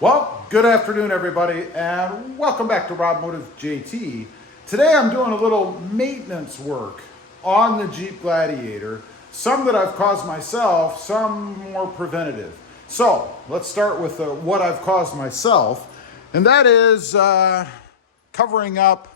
Well, good afternoon, everybody, and welcome back to Rob Motive JT. Today I'm doing a little maintenance work on the Jeep Gladiator, some that I've caused myself, some more preventative. So let's start with what I've caused myself, and that is covering up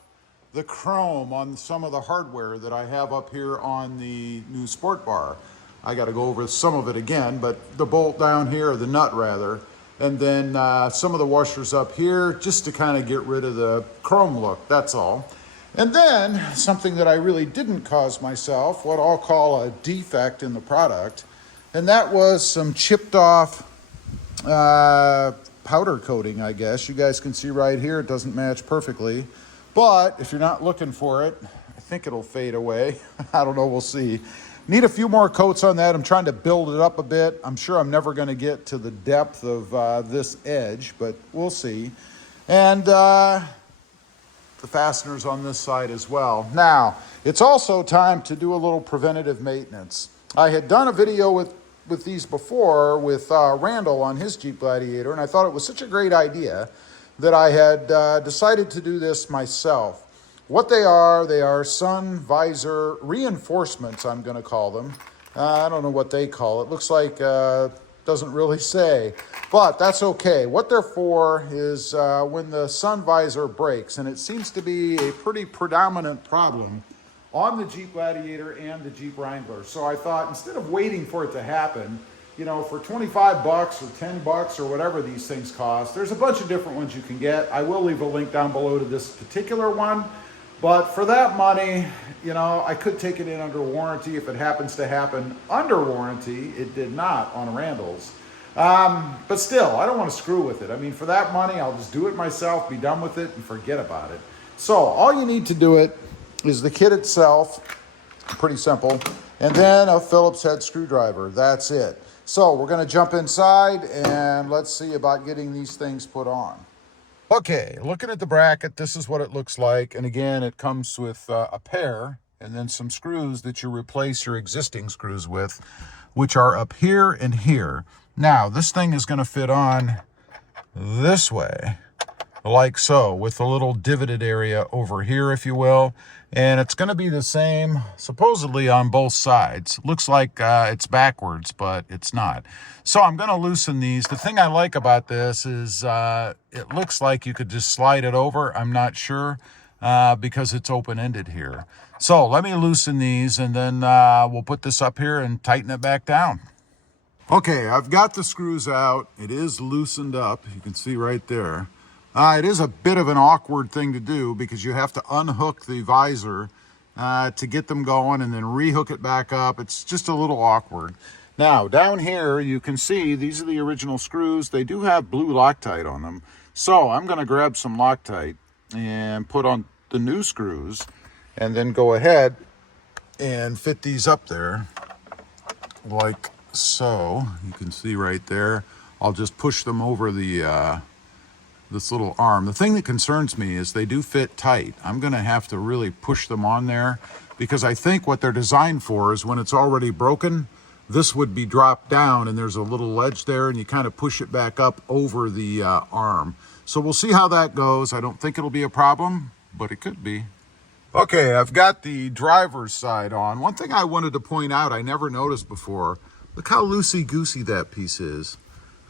the chrome on some of the hardware that I have up here on the new Sport Bar. I got to go over some of it again, but the bolt down here, or the nut rather, and then some of the washers up here, just to kind of get rid of the chrome look, that's all. And then something that I really didn't cause myself, what I'll call a defect in the product, and that was some chipped off powder coating, I guess. You guys can see right here, it doesn't match perfectly, but if you're not looking for it, I think it'll fade away. I don't know, we'll see. Need a few more coats on that. I'm trying to build it up a bit. I'm sure I'm never going to get to the depth of this edge, but we'll see. And the fasteners on this side as well. Now, it's also time to do a little preventative maintenance. I had done a video with these before with Randall on his Jeep Gladiator, and I thought it was such a great idea that I had decided to do this myself. What they are sun visor reinforcements, I'm going to call them. I don't know what they call it. Looks like doesn't really say, but that's okay. What they're for is when the sun visor breaks, and it seems to be a pretty predominant problem on the Jeep Gladiator and the Jeep Wrangler. So I thought, instead of waiting for it to happen, you know, for 25 bucks or 10 bucks or whatever these things cost, there's a bunch of different ones you can get. I will leave a link down below to this particular one. But for that money, you know, I could take it in under warranty if it happens to happen under warranty. It did not on Randall's. But still, I don't want to screw with it. I mean, for that money, I'll just do it myself, be done with it, and forget about it. So all you need to do it is the kit itself, pretty simple, and then a Phillips head screwdriver. That's it. So we're going to jump inside, and let's see about getting these things put on. Okay, looking at the bracket, this is what it looks like. And again, it comes with a pair and then some screws that you replace your existing screws with, which are up here and here. Now, this thing is going to fit on this way, like so, with a little divoted area over here, if you will. And it's going to be the same, supposedly, on both sides. Looks like it's backwards, but it's not. So I'm going to loosen these. The thing I like about this is it looks like you could just slide it over. I'm not sure because it's open-ended here. So let me loosen these, and then we'll put this up here and tighten it back down. Okay, I've got the screws out. It is loosened up. You can see right there. It is a bit of an awkward thing to do because you have to unhook the visor to get them going and then rehook it back up. It's just a little awkward. Now, down here, you can see these are the original screws. They do have blue Loctite on them. So I'm going to grab some Loctite and put on the new screws and then go ahead and fit these up there like so. You can see right there. I'll just push them over the this little arm. The thing that concerns me is they do fit tight. I'm going to have to really push them on there because I think what they're designed for is when it's already broken, this would be dropped down and there's a little ledge there and you kind of push it back up over the arm. So we'll see how that goes. I don't think it'll be a problem, but it could be. Okay, I've got the driver's side on. One thing I wanted to point out I never noticed before, look how loosey-goosey that piece is.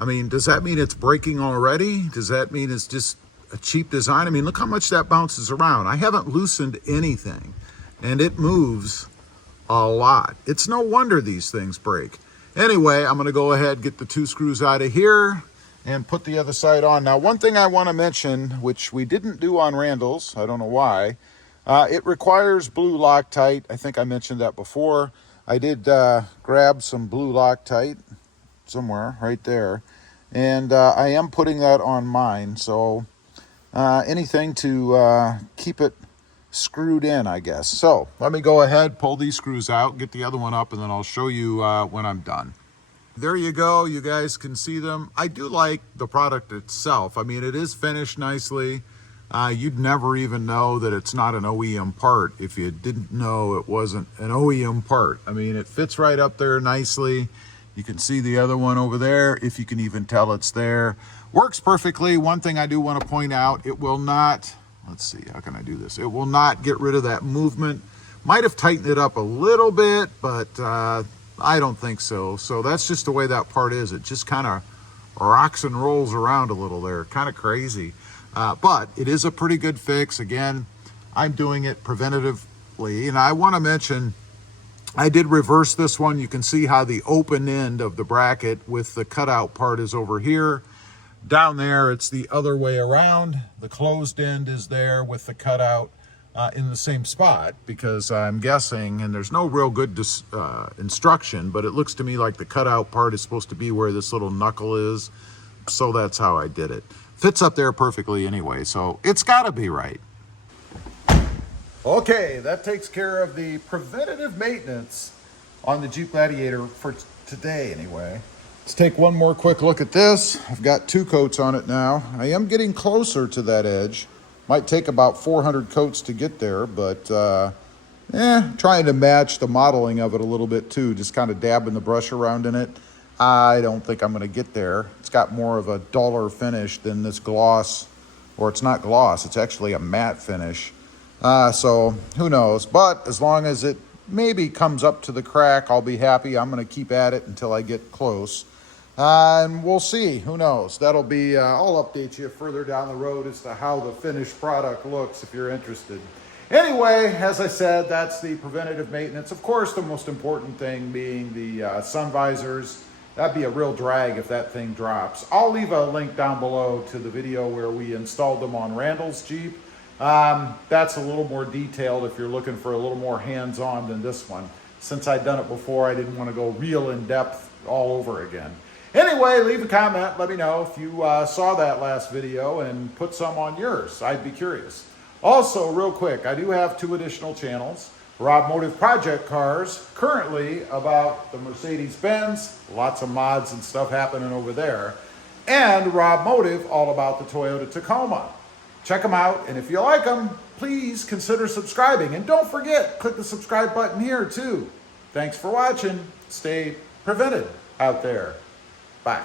I mean, does that mean it's breaking already? Does that mean it's just a cheap design? I mean, look how much that bounces around. I haven't loosened anything, and it moves a lot. It's no wonder these things break. Anyway, I'm going to go ahead, get the two screws out of here, and put the other side on. Now, one thing I want to mention, which we didn't do on Randall's, I don't know why, it requires blue Loctite. I think I mentioned that before. I did grab some blue Loctite somewhere right there, And I am putting that on mine, so anything to keep it screwed in, I guess. So let me go ahead, pull these screws out, get the other one up, and then I'll show you when I'm done. There you go. You guys can see them. I do like the product itself. I mean, it is finished nicely. You'd never even know that it's not an OEM part if you didn't know it wasn't an OEM part. I mean, it fits right up there nicely. You can see the other one over there, if you can even tell it's there. Works perfectly. One thing I do want to point out, it will not, let's see, how can I do this? It will not get rid of that movement. Might have tightened it up a little bit, but I don't think so. So that's just the way that part is. It just kind of rocks and rolls around a little there. Kind of crazy. But it is a pretty good fix. Again, I'm doing it preventatively. And I want to mention, I did reverse this one. You can see how the open end of the bracket with the cutout part is over here. Down there, it's the other way around. The closed end is there with the cutout in the same spot, because I'm guessing, and there's no real good instruction, but it looks to me like the cutout part is supposed to be where this little knuckle is. So that's how I did it. Fits up there perfectly anyway, so it's got to be right. Okay, that takes care of the preventative maintenance on the Jeep Gladiator for today anyway. Let's take one more quick look at this. I've got 2 coats on it now. I am getting closer to that edge. Might take about 400 coats to get there, but trying to match the modeling of it a little bit too, just kind of dabbing the brush around in it. I don't think I'm going to get there. It's got more of a duller finish than this gloss, or it's not gloss, it's actually a matte finish. So who knows, but as long as it maybe comes up to the crack, I'll be happy. I'm going to keep at it until I get close. And we'll see, who knows. That'll be, I'll update you further down the road as to how the finished product looks if you're interested. Anyway, as I said, that's the preventative maintenance. Of course, the most important thing being the sun visors. That'd be a real drag if that thing drops. I'll leave a link down below to the video where we installed them on Randall's Jeep. That's a little more detailed if you're looking for a little more hands-on than this one. Since I'd done it before, I didn't want to go real in-depth all over again. Anyway, leave a comment. Let me know if you saw that last video and put some on yours. I'd be curious. Also, real quick, I do have 2 additional channels. Rob Motive Project Cars, currently about the Mercedes-Benz. Lots of mods and stuff happening over there. And Rob Motive, all about the Toyota Tacoma. Check them out, and if you like them, please consider subscribing. And don't forget, click the subscribe button here too. Thanks for watching. Stay prevented out there. Bye.